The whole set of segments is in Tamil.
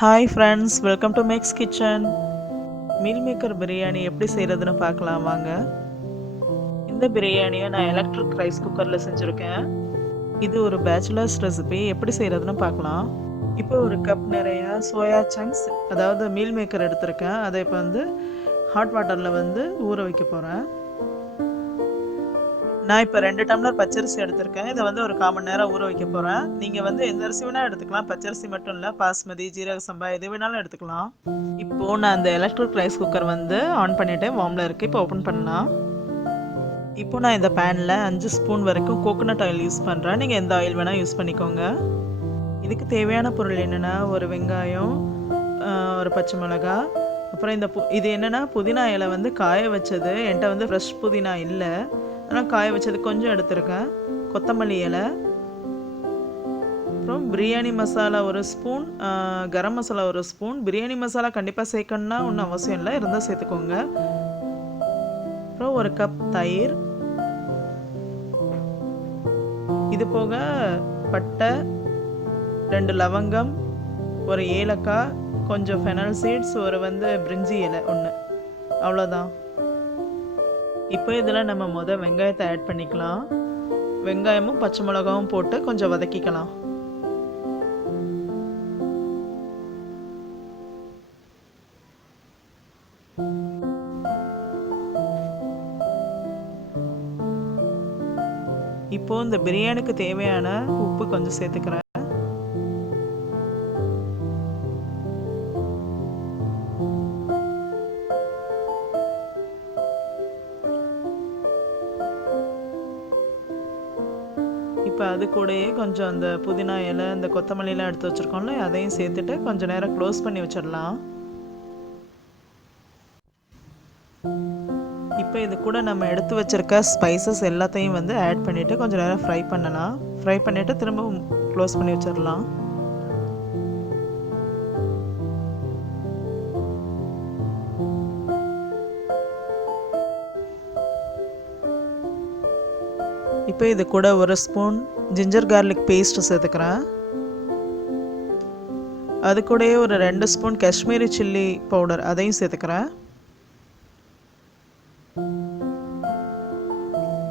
Hi friends, welcome to Max kitchen. Meal maker biryani எப்படி செய்கிறதுன்னு பார்க்கலாம் வாங்க. இந்த பிரியாணியை நான் எலக்ட்ரிக் ரைஸ் குக்கரில் செஞ்சுருக்கேன். இது ஒரு பேச்சுலர்ஸ் ரெசிபி. எப்படி செய்கிறதுன்னு பார்க்கலாம். இப்போ ஒரு கப் நிறையா சோயா சங்க்ஸ், அதாவது மீல் மேக்கர் எடுத்திருக்கேன். அதை இப்போ ஹாட் வாட்டரில் ஊற வைக்க போகிறேன். நான் இப்போ 2 டம்ளர் பச்சரிசி எடுத்திருக்கேன். இதை ஒரு 1/4 மணி நேரம் ஊற வைக்க போகிறேன். நீங்கள் எந்த அரிசி வேணால் எடுத்துக்கலாம். பச்சரிசி மட்டும் இல்லை, பாஸ்மதி, ஜீரக சம்பா எது வேணாலும் எடுத்துக்கலாம். இப்போது நான் அந்த எலக்ட்ரிக் ரைஸ் குக்கர் ஆன் பண்ணிவிட்டேன். வார்மில் இருக்குது. இப்போ ஓப்பன் பண்ணலாம். இப்போ நான் இந்த பேனில் 5 ஸ்பூன் வரைக்கும் கோகோனட் ஆயில் யூஸ் பண்ணுறேன். நீங்கள் எந்த ஆயில் வேணால் யூஸ் பண்ணிக்கோங்க. இதுக்கு தேவையான பொருள் என்னென்னா, ஒரு வெங்காயம், ஒரு பச்சை மிளகா, அப்புறம் இது என்னென்னா புதினா இலை காய வச்சது. என்கிட்ட ஃப்ரெஷ் புதினா இல்லை, ஆனால் காய வச்சது கொஞ்சம் எடுத்துருக்கேன். கொத்தமல்லி இலை, அப்புறம் பிரியாணி மசாலா 1 ஸ்பூன், கரம் மசாலா 1 ஸ்பூன். பிரியாணி மசாலா கண்டிப்பாக சேர்க்கணுன்னா ஒன்றும் அவசியம் இல்லை, இருந்தால் சேர்த்துக்கோங்க. அப்புறம் 1 கப் தயிர். இது போக பட்டை, 2 லவங்கம், ஒரு ஏலக்காய், கொஞ்சம் ஃபெனல் சீட்ஸ், ஒரு பிரிஞ்சி இலை 1, அவ்வளோதான். இப்போ இதில் நம்ம வெங்காயத்தை ஆட் பண்ணிக்கலாம். வெங்காயமும் பச்சை மிளகாவும் போட்டு கொஞ்சம் வதக்கிக்கலாம். இப்போ இந்த பிரியாணிக்கு தேவையான உப்பு கொஞ்சம் சேர்த்துக்கிறேன். இப்போ அது கூடயே கொஞ்சம் அந்த புதினா இலை, இந்த கொத்தமல்லிலாம் எடுத்து வச்சுருக்கோம்ல, அதையும் சேர்த்துட்டு கொஞ்சம் நேரம் க்ளோஸ் பண்ணி வச்சிடலாம். இப்போ இது கூட நம்ம எடுத்து வச்சுருக்க ஸ்பைசஸ் எல்லாத்தையும் ஆட் பண்ணிவிட்டு கொஞ்சம் நேரம் ஃப்ரை பண்ணலாம். ஃப்ரை பண்ணிவிட்டு திரும்ப க்ளோஸ் பண்ணி வச்சிடலாம். இப்போ இது கூட 1 ஸ்பூன் ஜிஞ்சர் கார்லிக் பேஸ்ட் சேர்த்துக்கிறேன். அது கூடயே ஒரு 2 ஸ்பூன் காஷ்மீரி சில்லி பவுடர், அதையும் சேர்த்துக்கிறேன்.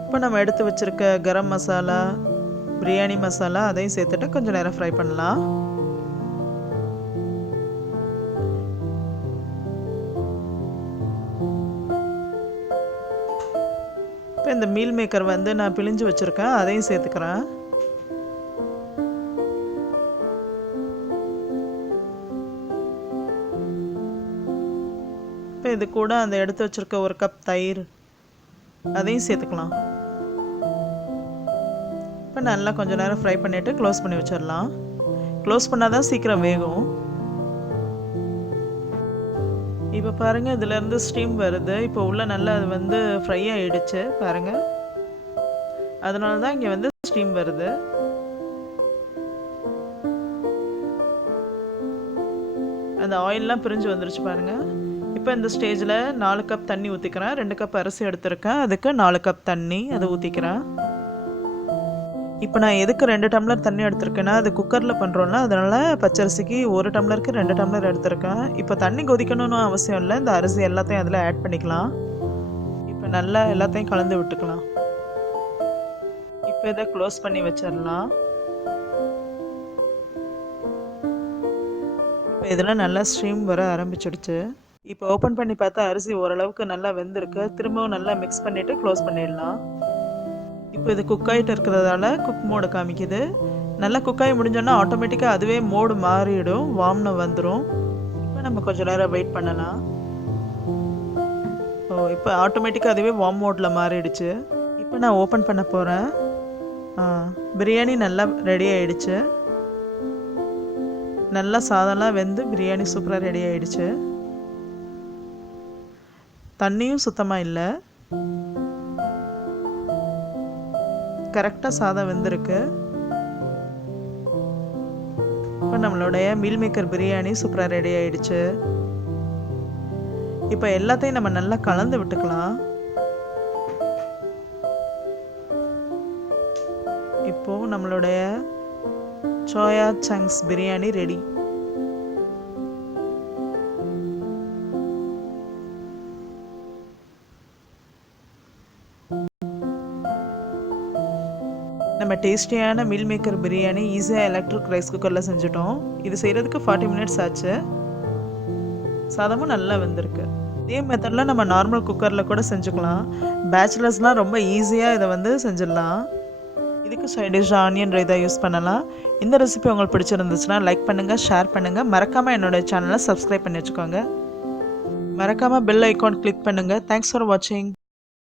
இப்போ நம்ம எடுத்து வச்சுருக்க கரம் மசாலா, பிரியாணி மசாலா, அதையும் சேர்த்துட்டு கொஞ்சம் நேரம் ஃப்ரை பண்ணலாம். இப்போ இந்த மீல் மேக்கர் நான் பிழிஞ்சு வச்சுருக்கேன், அதையும் சேர்த்துக்கிறேன். இப்போ இது கூட அந்த எடுத்து வச்சுருக்க 1 கப் தயிர், அதையும் சேர்த்துக்கலாம். இப்போ நல்லா கொஞ்சம் நேரம் ஃப்ரை பண்ணிவிட்டு க்ளோஸ் பண்ணி வச்சிடலாம். க்ளோஸ் பண்ணால் தான் சீக்கிரம் வேகும். இப்போ பாருங்கள், இதிலேருந்து ஸ்டீம் வருது. இப்போ உள்ள நல்லா அது ஃப்ரை ஆகிடுச்சு பாருங்கள். அதனால தான் இங்கே ஸ்டீம் வருது. அந்த ஆயிலெலாம் பிரிஞ்சு வந்துருச்சு பாருங்கள். இப்போ இந்த ஸ்டேஜில் 4 கப் தண்ணி ஊற்றிக்கிறேன். 2 கப் அரிசி எடுத்துருக்கேன், அதுக்கு 4 கப் தண்ணி அதை ஊற்றிக்கிறேன். இப்போ நான் எதுக்கு 2 டம்ளர் தண்ணி எடுத்திருக்கேன்னா, அது குக்கரில் பண்ணுறோன்னா, அதனால் பச்சரிசிக்கு 1 டம்ளருக்கு 2 டம்ளர் எடுத்திருக்கேன். இப்போ தண்ணி கொதிக்கணும்னு அவசியம் இல்லை, இந்த அரிசி எல்லாத்தையும் அதில் ஆட் பண்ணிக்கலாம். இப்போ நல்லா எல்லாத்தையும் கலந்து விட்டுக்கலாம். இப்போ இதை க்ளோஸ் பண்ணி வச்சிடலாம். இப்போ இதில் நல்லா ஸ்ட்ரீம் வர ஆரம்பிச்சிடுச்சு. இப்போ ஓப்பன் பண்ணி பார்த்தா அரிசி ஓரளவுக்கு நல்லா வெந்திருக்கு. திரும்பவும் நல்லா மிக்ஸ் பண்ணிவிட்டு க்ளோஸ் பண்ணிடலாம். இப்போ இது குக் ஆகிட்டு இருக்கிறதால குக் மோடு காமிக்குது. நல்லா குக்காகி முடிஞ்சோன்னா ஆட்டோமேட்டிக்காக அதுவே மோடு மாறிடும், வார்ம்னு வந்துடும். இப்போ நம்ம கொஞ்சம் நேரம் வெயிட் பண்ணலாம். இப்போ ஆட்டோமேட்டிக்காக அதுவே வார்ம் மோடில் மாறிடுச்சு. இப்போ நான் ஓப்பன் பண்ண போகிறேன். பிரியாணி நல்லா ரெடி ஆகிடுச்சு. நல்லா சாதம்லாம் வெந்து பிரியாணி சூப்பராக ரெடி ஆகிடுச்சு. தண்ணியும் சுத்தமாக இல்லை, கரெக்டாக சாதம் வெந்திருக்கு. இப்போ நம்மளுடைய மீல் மேக்கர் பிரியாணி சூப்பராக ரெடி ஆகிடுச்சு. இப்போ எல்லாத்தையும் நம்ம நல்லா கலந்து விட்டுக்கலாம். இப்போது நம்மளுடைய சோயா சங்க்ஸ் பிரியாணி ரெடி. நம்ம டேஸ்டியான மீல் மேக்கர் பிரியாணி ஈஸியாக எலக்ட்ரிக் ரைஸ் குக்கரில் செஞ்சுட்டோம். இது செய்கிறதுக்கு 40 மினிட்ஸ் ஆச்சு. சாதமும் நல்லா வெந்திருக்கு. இதே மெத்தடில் நம்ம நார்மல் குக்கரில் கூட செஞ்சுக்கலாம். பேச்சுலர்ஸ்லாம் ரொம்ப ஈஸியாக இதை வந்து செஞ்சிடலாம். இதுக்கு side dish onion raita use பண்ணலாம். இந்த ரெசிபி உங்களுக்கு பிடிச்சிருந்துச்சுன்னா லைக் பண்ணுங்கள், ஷேர் பண்ணுங்கள். மறக்காமல் என்னோடய சேனலை சப்ஸ்கிரைப் பண்ணி வச்சுக்கோங்க. மறக்காமல் பெல் ஐக்கான் கிளிக் பண்ணுங்கள். தேங்க்ஸ் ஃபார் வாட்சிங்.